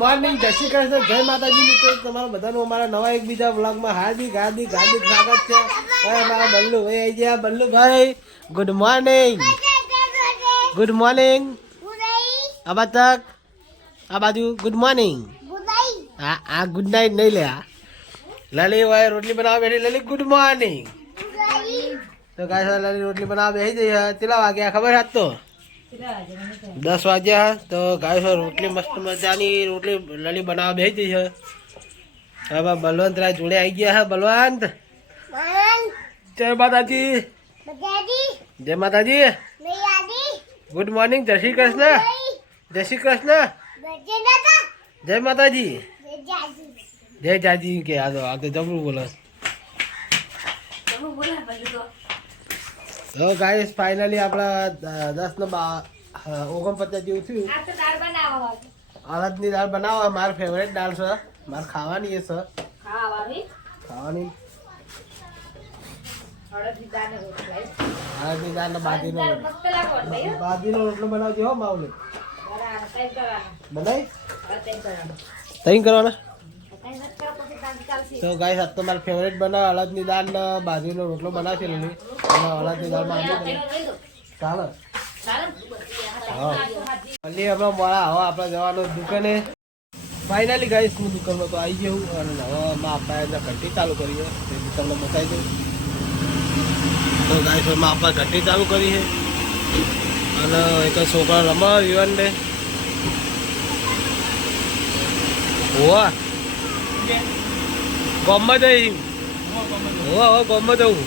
Morning, જય શ્રી કૃષ્ણ, જય માતાજી મિત્રો. તમારા બધાનું અમારા નવા એક બીજા વ્લોગમાં હાર્દિક હાર્દિક હાર્દિક સ્વાગત છે. હવે અમારા બલ્લુભાઈ આવી ગયા. Ballubhai good morning. Good morning. આ તક આ બાજુ ગુડ મોર્નિંગ. આ ગુડ નાઇટ નહીં લે. લલી ભાઈ રોટલી બનાવવા બેઠી. લલી ગુડ મોર્નિંગ. તો ગાય લલી રોટલી બનાવવા બેસી જઈએ. કેટલા વાગ્યા ખબર હાથ તો 10 વાગ્યા. તો ગાય રોટલી મસ્ત મજાની રોટલી લલી બનાવવા બેસી જઈ છે. હવે બલવંત રાય જોડે આવી ગયા હે. બલવંત જય માતાજી. જય માતાજી. Good morning. જય શ્રી કૃષ્ણ. જય શ્રી કૃષ્ણ. જય માતાજી. જય જાજી કે આ તો જબરું બોલો. તો ગાઈસ ફાઇનલી આપણા 10 ને 49 જેવું થયું. અડદની દાળ બનાવવા મારી ફેવરેટ દાળ છે. મારે ખાવાની છે. ખાવાની અડદની દાળ ને બાજરીનો રોટલો બનાવજો હો માવલે. બનાવી તઈ કરવાના. તો ગાઈસ આ તો મારી ફેવરેટ બનાવ અડદની દાળ ને બાજરીનો રોટલો બનાવશે લીલી. અને અડદની દાળમાં ચાલે. હા હમણાં મોડા હવે આપણે જવાનું દુકાને. ફાઇનલી ગાઈસ હું દુકાનમાં તો આવી ગયું. અને હવે આપણે એને ઘંટી ચાલુ કરીએ. તે દુકાનમાં બતાવી દઉં. તો ગાઈસ માં આપણે ઘંટી ચાલુ કરી છે. અને એક છોકરા રમવા વિવાનને હોવા ગમમાં જઈ હોવા ગમમાં જવું.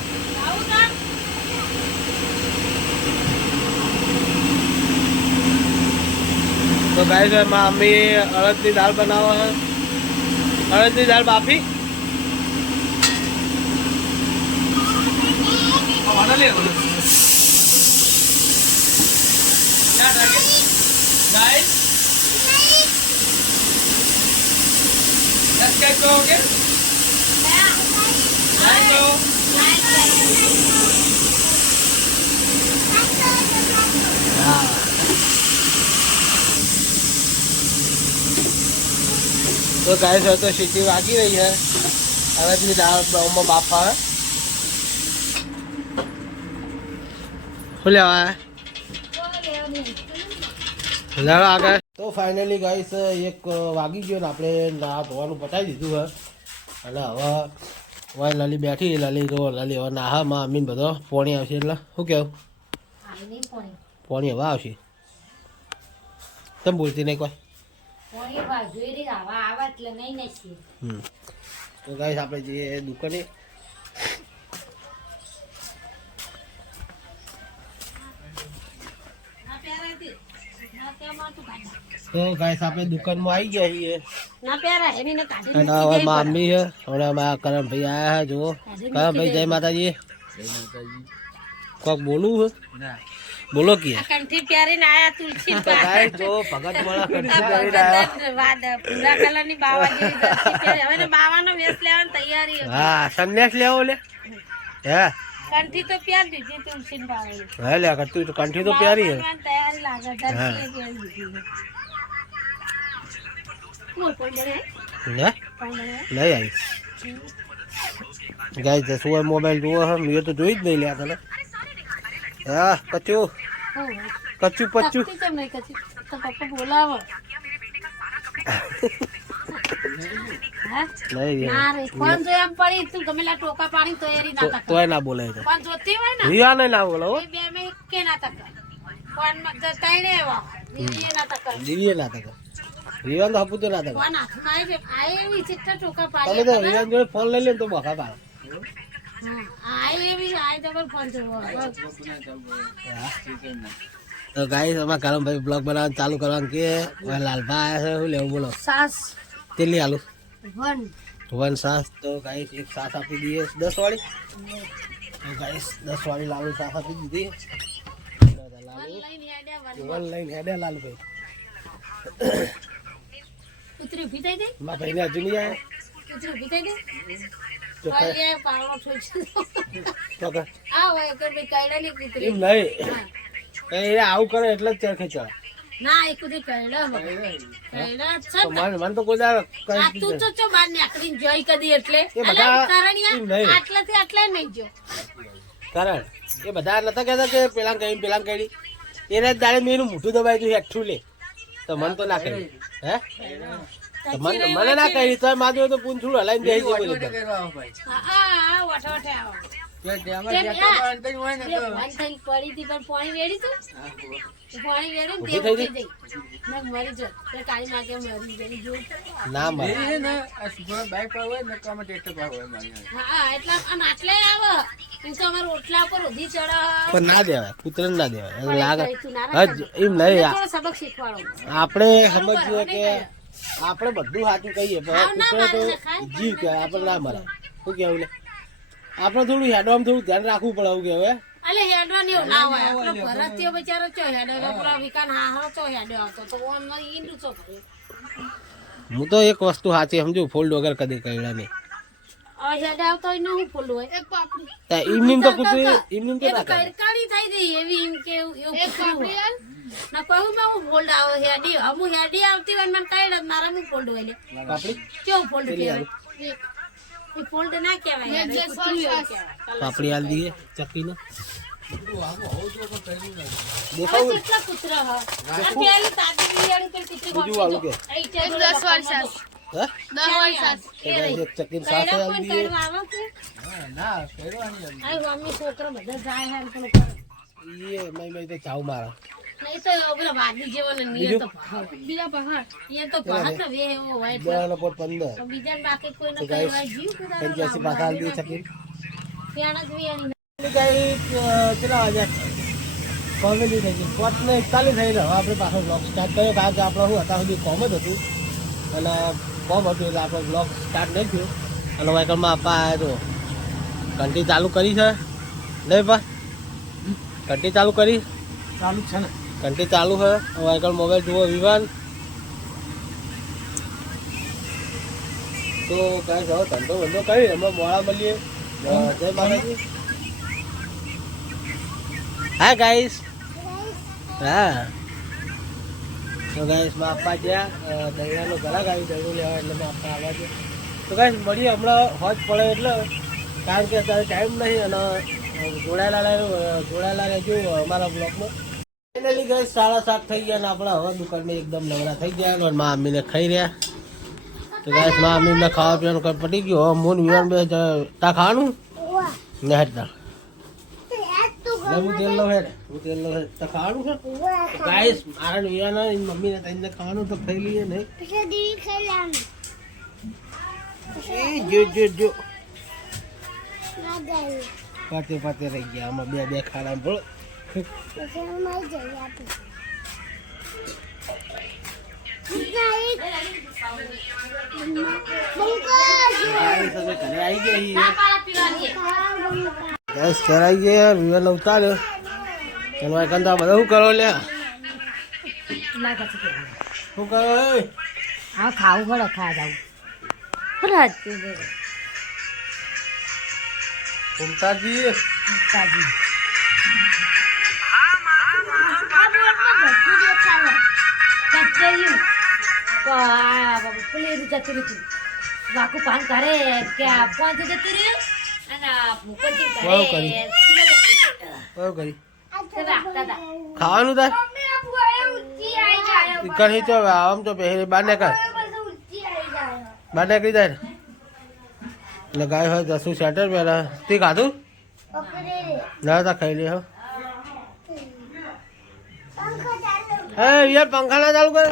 તો ગાય છે મમ્મી અડદની દાળ બનાવો છે. અડદની દાળ બાફી તો ગાય છે તો સીટી વાગી રહી છે. અડદની દાળ બાફા શું લેવા આગળ. તો ફાઇનલી ગાઈસ 1 વાગી ગયો ને આપણે ના ધોવાનું પતાવી દીધું છે. અને હવે લલી બેઠી. લલી તો લલી હવે ના માં અમીન બધો પોણી આવશે એટલે શું કેવું પોણી હવે આવશે. તમે બોલતી નહીં કોઈ. તો ગાઈસ આપણે જઈએ દુકાને. તો ગાઈસ આપણે દુકાનમાં આવી ગયા છીએ. અને હવે મમ્મી છે. હવે મારા કરણભાઈ આવ્યા છે. જુઓ કરણભાઈ જય માતાજી. કોક બોલું છે બોલો કે કંઠી પહેરીને આયા તુલસી ગાય જો ભગત મોળા કંઠી પહેરીને આયા. પૂરા કલરની બાવા જેવી દર્શી પહેરી. હવે ને બાવાનો વેશ લેવાની તૈયારી. હા સંન્યાસ લેવો લે. હે કંઠી તો પહેર દીધી તુલસી બાવાની. હા લે તું તો કંઠી તો પહેરી હે. તૈયારી લાગે દર્શી પહેરી દીધી. મોર પડે ને લઈ આવી ગાય જસુઆ મોબાઈલ જોવો હે. મેં તો જોઈ જ નહીં લ્યા તને. હા કચું કચું પચું પપ્પા બોલાવો. તોય ના બોલે. રિયા ના બોલો. દિવ્ય ના તક રિવાન તો હપું તો ના તક. તમે તો રિવાન જોડે ફોન લઈ લે તો બખા પાડે. તો ગાઈસ અમારા કરમભાઈ બ્લોગ બનાવવાનું ચાલુ કરવાનું કે લાલભા આવ્યા છે. શું લેવું બોલો. સાસ તેલી આલુ 1 સાસ. તો ગાઈસ એક સાસ આપી દઈએ 10 વાળી. તો ગાઈસ 10 વાળી લાલુ સાસ આપી દીધી. વન લાઈન હેડે લાલભાઈ. ઉતરી ઉભી થઈ ગઈ. મારા ભાઈને હજુ નહીં આવ્યા. ઉતરી ઉભી થઈ ગઈ. એમ નહીં આવું કરે એટલે જ ચરખે ચડે. ના એક સુધી કઈડા કઈડા છે તો મને તો કોઈ દાડો કઈ આ તું તો બહાર નીકળીને જોઈ કદી એટલે એ બધા અલા, કરણિયા, નહીં. આટલાથી આટલા નહીં જો કારણ એ બધા નતા કહેતા કે પેલા કઈ એને જ દાડે મેં એનું મોઢું દબાઈ તું હેઠું લે તો મને તો ના કહી હે તો મને ના કહી તો માધવ તો પૂંછડું હલાઈને બેસી ગયો બોલે તો. હા વઠે વઠે આવો કેમ આ? બે ભાન થઈને પડી હતી પણ પાણી વેડી તું પાણી વેડ્યું ને તે ઊભી થઈ ઉઠી જઈ ને મરી જો તે કાળી માં કે મરી જઈ જો ના મારે હા એટલા અને આટલે આવે તું તો અમારા ઓટલા પર ઉધી ચડા પણ ના દેવાય કૂતરાને ના દેવાય એવું લાગે તું ના હજ એમ નહીં થોડો સબક શીખવાડો આપણે સમજીએ કે આપણે બધું સાચું કહીએ પણ કૂતરો તો જીવ કહેવાય આપણે ના મરે શું કેવું લે આપણે થોડું હેડવામાં થોડું ધ્યાન રાખવું પડે એવું કહેવાય અલે હેડવાની એવું ના હોય આપણો ભરતીયો બચારો ચો હેડે આપણો વિકાન હાહરો ચો હેડે આવતો તો ઓન ઈંડું ચો કરે હું તો એક વસ્તુ સાચી સમજુ ફોલ્ડ વગર કદી કહેડા નહીં આ હેડે આવતો હોય ને હું ફૂલ હોય એક પાપડી ઇમનીમ તો કૂતરી ઇમનીમ તો એક ના કરે કરકાણી થઈ ગઈ એવી એમ કે એવું પાપડી ના કહું મેં હું ફોલ્ડ આવો હેડી હું હેડી આવતી હોય ને મને કઈ મારા હું ફોલ્ડ હોય લે પાપડી કેવું ફોલ્ડ કહેવાય એ ફોલ્ડ ના કહેવાય યાર, એ કૂતરું એવું કહેવાય. પાપડી આલ દઈએ ચક્કીને આ કેટલા કૂતરા હ? આ પેલી તાજી બિયાણી પેલી કૂતરી બીજું વાળું કે આ ઈચે જોડે 10 વાળી સાસ. હે 10 વાળી સાસ. તો ગાઈસ એક ચક્કીને સાથે કઈડા આલ પણ દઈએ કઈડા આવે કે? આ મમ્મી છોકરો બધા જાય હે ને પેલું કરે. એ મય તો ચાવ મારા નહીં તો પેલા વાદી જેવો ને નિયર તો પહાડ. બીજા પહાડ. એ તો પહાડ ને વે એવો હોય એટલે. 15 તો બીજાને બાકી કોઈને તો કઈ ગાઈસ, હોય જીવ કુદાનો 85 પાછા આલ દઈએ ચક્કી ત્યાં જ વિયાણી. ગાઈસ કેટલા વાગ્યા કોમેડી થઈ ગઈ 41 થઈ રહ્યો આપણે પાછો બ્લોગ સ્ટાર્ટ કર્યો કારણ કે આપણે શું હતા સુધી કોમ જ હતું અને કોમ હતું એટલે આપણે બ્લોગ સ્ટાર્ટ નહીં થયો અને વાયકલમાં આપવા આવ્યા તો ઘંટી ચાલુ કરી છે નહીં પા ઘંટી ચાલુ કરી ચાલુ છે ને ઘંટી ચાલુ છે વાયકલ મોબાઈલ જુઓ વિવાન તો કાંઈ જાઓ ધંધો બંધો કરી અમે મોડા મળીએ જય માતાજી હા ગાઈસ હા તો ગાઈસ માં આપવા ગયા દૈયાનો ઘરા ગાવી દૈયું લેવા એટલે માં આપવા આવવા છે તો ગાઈસ મળીએ હમણાં હોજ પડે એટલે કારણ કે અત્યારે ટાઈમ નહીં અને જોડાયેલા રહેજો અમારા બ્લોગમાં ફાઇનલી ગાઈસ 7:30 થઈ ગયા ને આપણે હવે દુકાનમાં એકદમ નવરા થઈ ગયા અને મા અમ્મીને ખાઈ રહ્યા તો ગાઈસ મા અમ્મીને ખાવા પીવાનું કંઈ પટી ગયું હવે મૂન વિવાન બે તા ખાવાનું ને હેઠતા હું તેલ લો હેડ તો ખાવાનું છે ગાઈસ મારા વિવાના મમ્મીને તઈને ખાવાનું તો ખાઈ લઈએ નહીં જો પાતે રહી ગયા આમાં બે ખાડા બોલો ઘરે આવી ગયા પાળા પીવાની ગેસ કરાઈ ગયા વિવાન ઉતાર્યો એનો એકંદા બધા શું કરો લ્યા શું કરો હા ખાવું પડે ખા જાવ ખરાજ ઘૂમતાજી તાજી વાકુ પાન કરે કે પાંચ જતું રહ્યું અને ભૂપતજી વાવ કરે કરી. બરાબર કરી દાદા ખાવાનું તાર કઈ તો આમ તો પહેરી બાર ને કર બાર ને કરી જાય એટલે ગાય હોય દસું સેટર પહેલા તે ખાધું ના તા ખાઈ લે હો હે યાર પંખા ના ચાલુ કર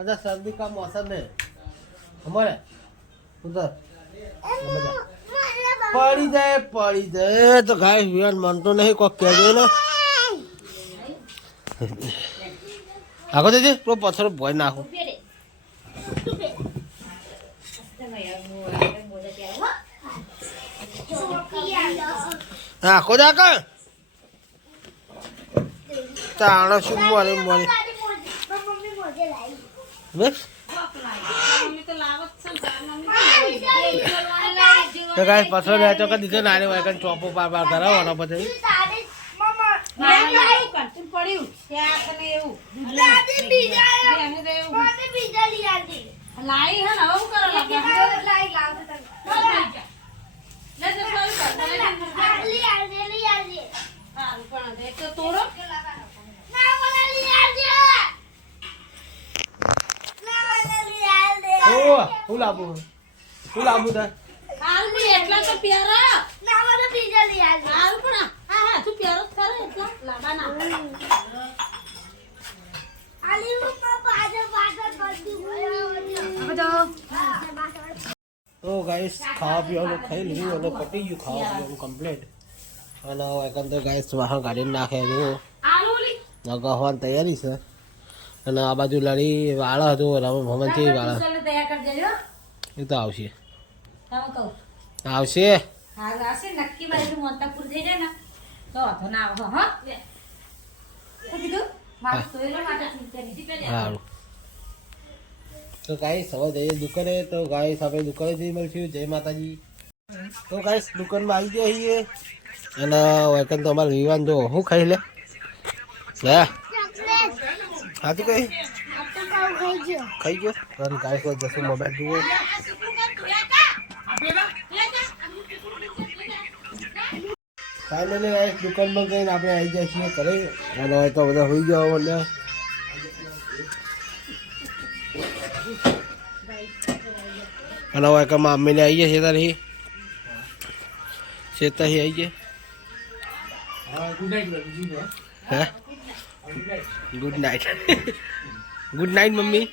અચ્છા सर्दी का मौसम है हमारे उधर पड़ी जाए तो गाय विवान मानतो नहीं को कह दे ना आगो दे प्रो पत्थर भोय नाखो आखो जाका ताणो शुभ मोरे मोरे बस तो गाइस पत्थर बेचो का दिखे नारे वायकन चौपो पार पार करा वाला पता પડ્યું ત્યાં તને એવું દૂધ લેવું. બેહું તો એવું. લાઈ હે ને હવે હું કરવા લાગે? લે તો સારું કર. સારું પણ એ તો તોડો. ઓ હું લાવું તાર હાલ બી એટલા તો પ્યારા. હાલ પણ હા તું પ્યારો જ કરે એટલા લાબાના. તો ગાઈસ ખાવા પીવાનું ખાઈ લીધું અને પતી ગયું ખાવા પીવાનું કમ્પ્લીટ અને એકમ તો ગાઈસ વાહન કાઢીને નાખે જુઓ આલુલી નગાવવાની તૈયારી છે અને આ બાજુ લડી વાળ હતું રમ ભમન છે વાળ તૈયાર કરી દેજો. એ તો આવશે તમે કહું આવશે હા આવશે નક્કી મારે મોતાપુર થઈ જાય ને તો વાંધો ના આવે હા લે શું કીધું મારું સોયલો માટે ચિંતા નથી કરી સારું તો ગાઈસ હવે જઈએ દુકાને તો ગાઈસ આપણે દુકાને જઈ મળશું જય માતાજી તો ગાઈસ દુકાનમાં આવી ગયા છીએ અને વેકન તો અમારે વિવાન જો હું ખાઈ લે હે સાચું કઈ ખાઈ ગયો અને ગાઈસ જશું મોબાઈલ જુઓ ફાઇનલી ગાઈસ દુકાનમાં જઈને આપણે આવી જાય છીએ ઘરે અને હવે તો બધા હોઈ ગયો મને અને હવે કે મમ્મીને આવી ગયા શેતાથી આવી ગયા હે good night good night mummy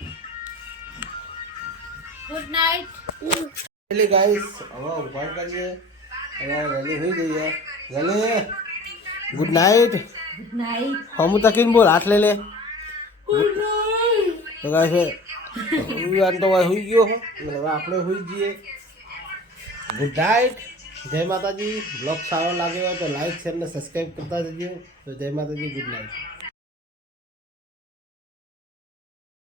good night. એટલે ગાઈસ હવે ઉભાર કરીએ હવે ગલી હોઈ જઈએ ગલી ગુડ નાઇટ ગુડ નાઇટ. હમું તકીને બોલ હાથ લઈ લે તો ગાઈસ તો હોઈ ગયો હો એટલે હવે આપણે હોઈ જઈએ ગુડ નાઇટ જય માતાજી બ્લોગ સારો લાગ્યો હોય તો લાઈક શેર ને સબસ્ક્રાઈબ કરતા જજો તો જય માતાજી ગુડ નાઇટ.